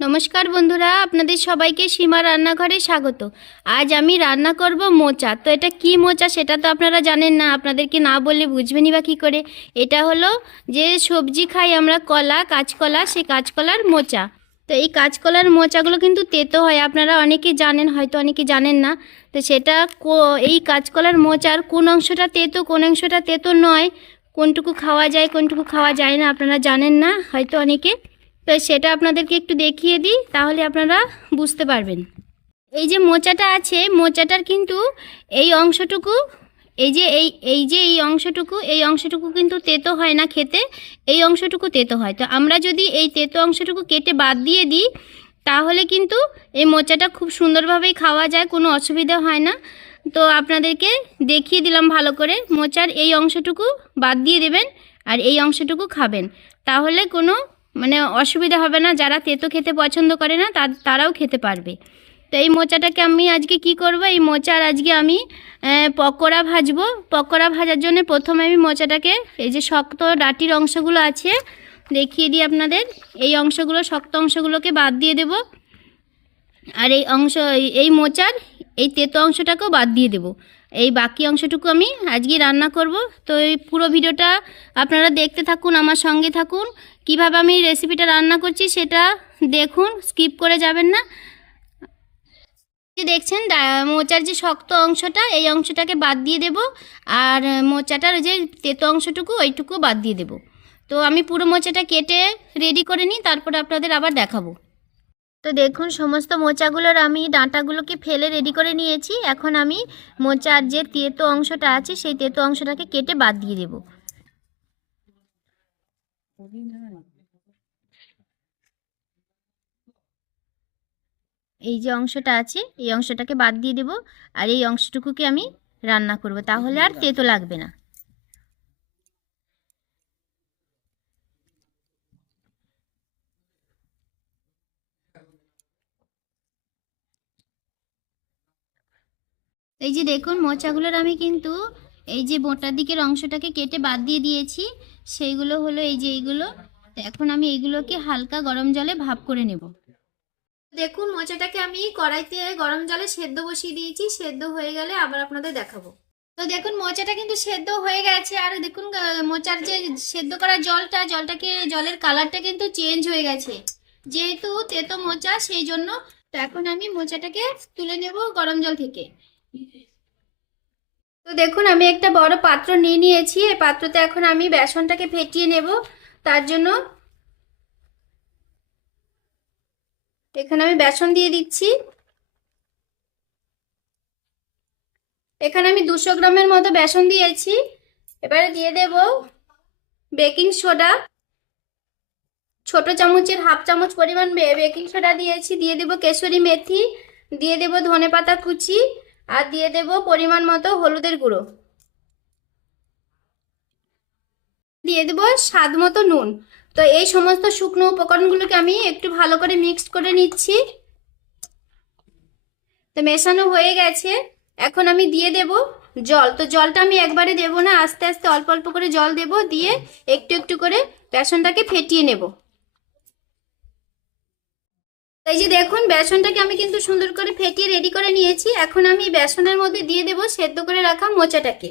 নমস্কার বন্ধুরা, আপনাদের সবাইকে সীমা রান্নাঘরে স্বাগত। আজ আমি রান্না করব মোচা। তো এটা কি মোচা সেটা তো আপনারা জানেন না, আপনাদেরকে না বললে বুঝবেনই বা কী করে? এটা হলো যে সবজি খাই আমরা কলা, কাঁচকলা সেই কাঁচকলার মোচা। তো এই কাঁচকলার মোচাগুলো কিন্তু তেতো হয়, আপনারা অনেকে জানেন, হয়তো অনেকে জানেন না। তো সেটা এই কাঁচকলার মোচার কোন অংশটা তেতো, কোন অংশটা তেতো নয়। কোনটুকু খাওয়া যায়, কোনটুকু খাওয়া যায় না, আপনারা জানেন না, হয়তো অনেকে। তো সেটা আপনাদেরকে একটু দেখিয়ে দিই, তাহলে আপনারা বুঝতে পারবেন। এই যে মোচাটা আছে, মোচাটার কিন্তু এই অংশটুকু, এই যে এই এই যে এই অংশটুকু এই অংশটুকু কিন্তু তেতো হয় না খেতে, এই অংশটুকু তেতো হয়। তো আমরা যদি এই তেতো অংশটুকু কেটে বাদ দিয়ে দিই, তাহলে কিন্তু এই মোচাটা খুব সুন্দরভাবেই খাওয়া যায়, কোনো অসুবিধা হয় না। তো আপনাদেরকে দেখিয়ে দিলাম ভালো করে, মোচার এই অংশটুকু বাদ দিয়ে দেবেন আর এই অংশটুকু খাবেন। তাহলে কোনো মানে অসুবিধা হবে না, যারা তেতো খেতে পছন্দ করে না তারাও খেতে পারবে। তো এই মোচাটাকে আমি আজকে কি করব? এই মোচার আজকে আমি পকোড়া ভাজবো। পকোড়া ভাজার জন্য প্রথমে আমি মোচাটাকে, এই যে শক্ত ডাটির অংশগুলো আছে, দেখিয়ে দিই আপনাদের। এই অংশগুলো, শক্ত অংশগুলোকে বাদ দিয়ে দেব। আর এই অংশ এই মোচার, এই তেতো অংশটাকেও বাদ দিয়ে দেব। এই বাকি অংশটুকু আমি আজকে রান্না করব। তো এই পুরো ভিডিওটা আপনারা দেখতে থাকুন, আমার সঙ্গে থাকুন। কীভাবে আমি রেসিপিটা রান্না করছি সেটা দেখুন স্কিপ করে যাবেন না। দেখছেন মোচার যে শক্ত অংশটা, এই অংশটাকে বাদ দিয়ে দেব। আর মোচাটার যে তেতো অংশটুকু, ওইটুকু বাদ দিয়ে দেব। তো আমি পুরো মোচাটা কেটে রেডি করে নিই, তারপরে আপনাদের আবার দেখাবো। তো দেখুন, সমস্ত মোচাগুলোর আমি ডাঁটাগুলোকে ফেলে রেডি করে নিয়েছি। এখন আমি মোচার যে তেতো অংশটা আছে, সেই তেতো অংশটাকে কেটে বাদ দিয়ে দেবো। এই যে অংশটা আছে, এই অংশটাকে বাদ দিয়ে দেব। আর এই অংশটুকুকে আমি রান্না করব। তাহলে আর তেতো লাগবে না। এই যে দেখুন, মোচাগুলোর আমি কিন্তু এই যে মোটার দিকের অংশটাকে কেটে বাদ দিয়ে দিয়েছি। সেইগুলো হলো এই যে এইগুলো। এখন আমি এইগুলোকে হালকা গরম জলে ভাপ করে নেব। দেখুন, মোচাটাকে আমি কড়াইতে গরম জলে সেদ্ধ বসিয়ে দিয়েছি। সেদ্ধ হয়ে গেলে আবার আপনাদের দেখাবো। তো দেখুন, মোচাটা কিন্তু সেদ্ধ হয়ে গেছে। আর দেখুন মোচার যে সেদ্ধ করা জলটা, জলটাকে, জলের কালারটা কিন্তু চেঞ্জ হয়ে গেছে। যেহেতু তেতো মোচা, সেই জন্য তো এখন আমি মোচাটাকে তুলে নেব গরম জল থেকে। তো দেখুন, আমি একটা বড় পাত্র নিয়ে নিয়েছি। এই পাত্রতে এখন আমি বেসনটাকে ফেটিয়ে নেব। তার জন্য এখানে আমি বেসন দিয়ে দিচ্ছি। এখানে আমি দুশো গ্রামের মতো বেসন দিয়েছি। এবারে দিয়ে দেব বেকিং সোডা। ছোট চামচের হাফ চামচ পরিমাণ বেকিং সোডা দিয়েছি। দিয়ে দেব কেশরি মেথি। দিয়ে দেব ধনে পাতা কুচি। আর দিয়ে দেব পরিমাণ মতো হলুদের গুঁড়ো। দিয়ে দেব স্বাদ মতো নুন। তো এই সমস্ত শুকনো উপকরণগুলোকে আমি একটু ভালো করে মিক্সড করে নিচ্ছি। তো মেশানো হয়ে গেছে। এখন আমি দিয়ে দেব জল। তো জলটা আমি একবারে দেব না, আস্তে আস্তে অল্প অল্প করে জল দেব, দিয়ে একটু একটু করে বেসনটাকে ফেটিয়ে নেব। এই যে দেখুন, বেসনটাকে আমি কিন্তু সুন্দর করে ফেটিয়ে রেডি করে নিয়েছি। এখন আমি বেসনের মধ্যে দিয়ে দেব সেদ্ধ করে রাখা মোচাটাকে।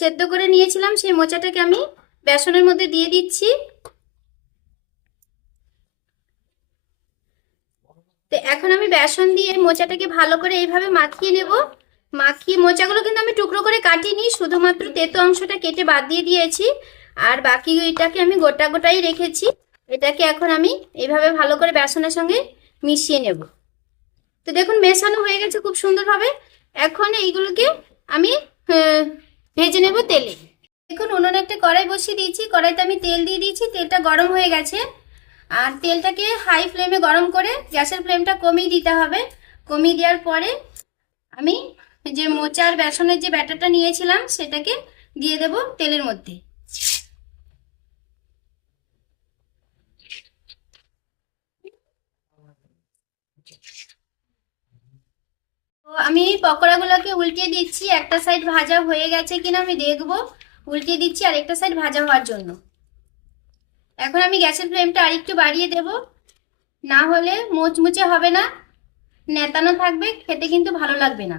সেদ্ধ করে নিয়েছিলাম, সেই মোচাটাকে আমি বেসনের মধ্যে দিয়ে দিচ্ছি। এখন আমি বেসন দিয়ে মোচাটাকে ভালো করে এইভাবে মাখিয়ে নেব। মাখিয়ে মোচাগুলো কিন্তু আমি টুকরো করে কাটিনি, শুধুমাত্র তেতো অংশটা কেটে বাদ দিয়ে দিয়েছি। আর বাকি এটাকে আমি গোটা গোটাই রেখেছি। এটাকে এখন আমি এইভাবে ভালো করে বেসনের সঙ্গে মিশিয়ে নেব। তো দেখুন, মেশানো হয়ে গেছে খুব সুন্দরভাবে। এখন এইগুলোকে আমি ভেজে নেব তেলে। দেখুন, উনুনে একটা কড়াই বসিয়ে দিয়েছি। কড়াইতে আমি তেল দিয়ে দিয়েছি। তেলটা গরম হয়ে গেছে। আর তেলটাকে হাই ফ্লেমে গরম করে গ্যাসের ফ্লেমটা কমিয়ে দিতে হবে। কমিয়ে দেওয়ার পরে আমি যে মোচার বেসনের যে ব্যাটারটা নিয়েছিলাম, সেটাকে দিয়ে দেব তেলের মধ্যে তো আমি পকোড়াগুলোকে উল্টিয়ে দিচ্ছি, একটা সাইড ভাজা হয়ে গেছে কিনা আমি দেখব। উল্টিয়ে দিচ্ছি আর একটা সাইড ভাজা হওয়ার জন্য। এখন আমি গ্যাসের ফ্লেমটা আরেকটু বাড়িয়ে দেব। না হলে মোচমুচে হবে না, নেতানো থাকবে, খেতে কিন্তু ভালো লাগবে না।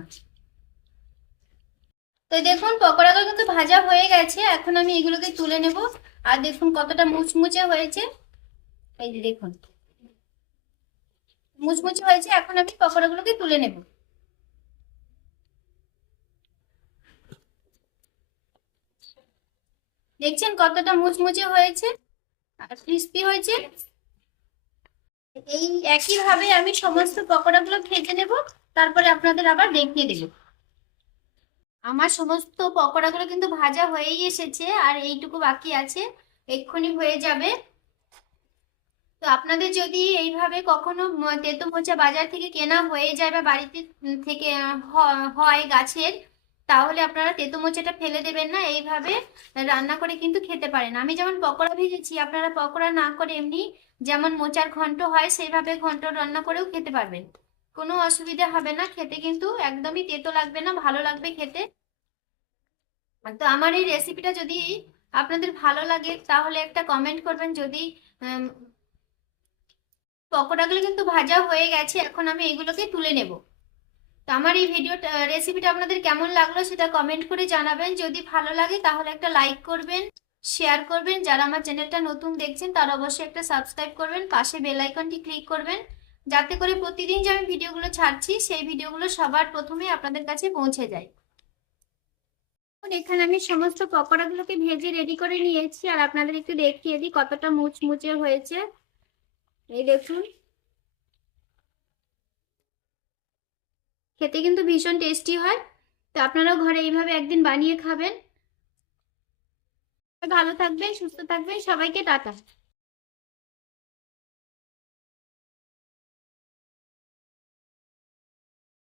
তো দেখুন, পকোড়াগুলো কিন্তু ভাজা হয়ে গেছে। এখন আমি এগুলোকে তুলে নেব। আর দেখুন কতটা মুচমুচে হয়েছে। এই যে দেখুন। মুচমুচে হয়েছে, এখন আমি পকোড়াগুলোকে তুলে নেব। দেখছেন কতটা মুচমুচে হয়েছে? আর ক্রিস্পি হয়েছে? এই একইভাবে আমি সমস্ত পকোড়াগুলো ভেজে নেব, তারপরে আপনাদের আবার দেখিয়ে দেব। আমার সমস্ত পকোড়াগুলো কিন্তু ভাজা হয়েই এসেছে, আর এইটুকু বাকি আছে, এক্ষুনি হয়ে যাবে। তো আপনাদের যদি এইভাবে কখনো তেতো মোচা বাজার থেকে কেনা হয়ে যায় বা বাড়িতে থেকে হয় গাছের তাহলে আপনারা তেতো মোচাটা ফেলে দেবেন না, এইভাবে রান্না করে কিন্তু খেতে পারেন। আমি যেমন পকোড়া ভেজেছি, আপনারা পকোড়া না করে এমনি যেমন মোচার ঘন্ট হয়, সেইভাবে ঘন্ট রান্না করেও খেতে পারবেন। কোনো অসুবিধা হবে না, খেতে কিন্তু একদমই তেতো লাগবে না, ভালো লাগবে খেতে। তো আমার এই রেসিপিটা যদি আপনাদের ভালো লাগে, তাহলে একটা কমেন্ট করবেন যদি পকোড়াগুলো কিন্তু ভাজা হয়ে গেছে, এখন আমি এগুলোকে তুলে নেব। তো আমার এই ভিডিওটা রেসিপিটা আপনাদের কেমন লাগল সেটা কমেন্ট করে জানাবেন। যদি ভালো লাগে তাহলে একটা লাইক করবেন শেয়ার করবেন। যারা আমার চ্যানেলটা নতুন দেখছেন তারা অবশ্যই একটা সাবস্ক্রাইব করবেন, পাশে বেল আইকনটি ক্লিক করবেন। যাতে করে প্রতিদিন যে আমি ভিডিওগুলো ছাড়ছি, সেই ভিডিওগুলো সবার প্রথমে আপনাদের কাছে পৌঁছে যায়। এখন আমি সমস্ত পকোড়াগুলোকে ভেজে রেডি করে নিয়েছি। আর আপনাদের একটু দেখিয়ে দিই কতটা মুচমুচে হয়েছে। এই দেখুন। খেতে কিন্তু ভীষণ টেস্টি হয়। তো আপনারাও ঘরে এইভাবে একদিন বানিয়ে খাবেন। ভালো থাকবেন, সুস্থ থাকবেন, সবাইকে টাটা।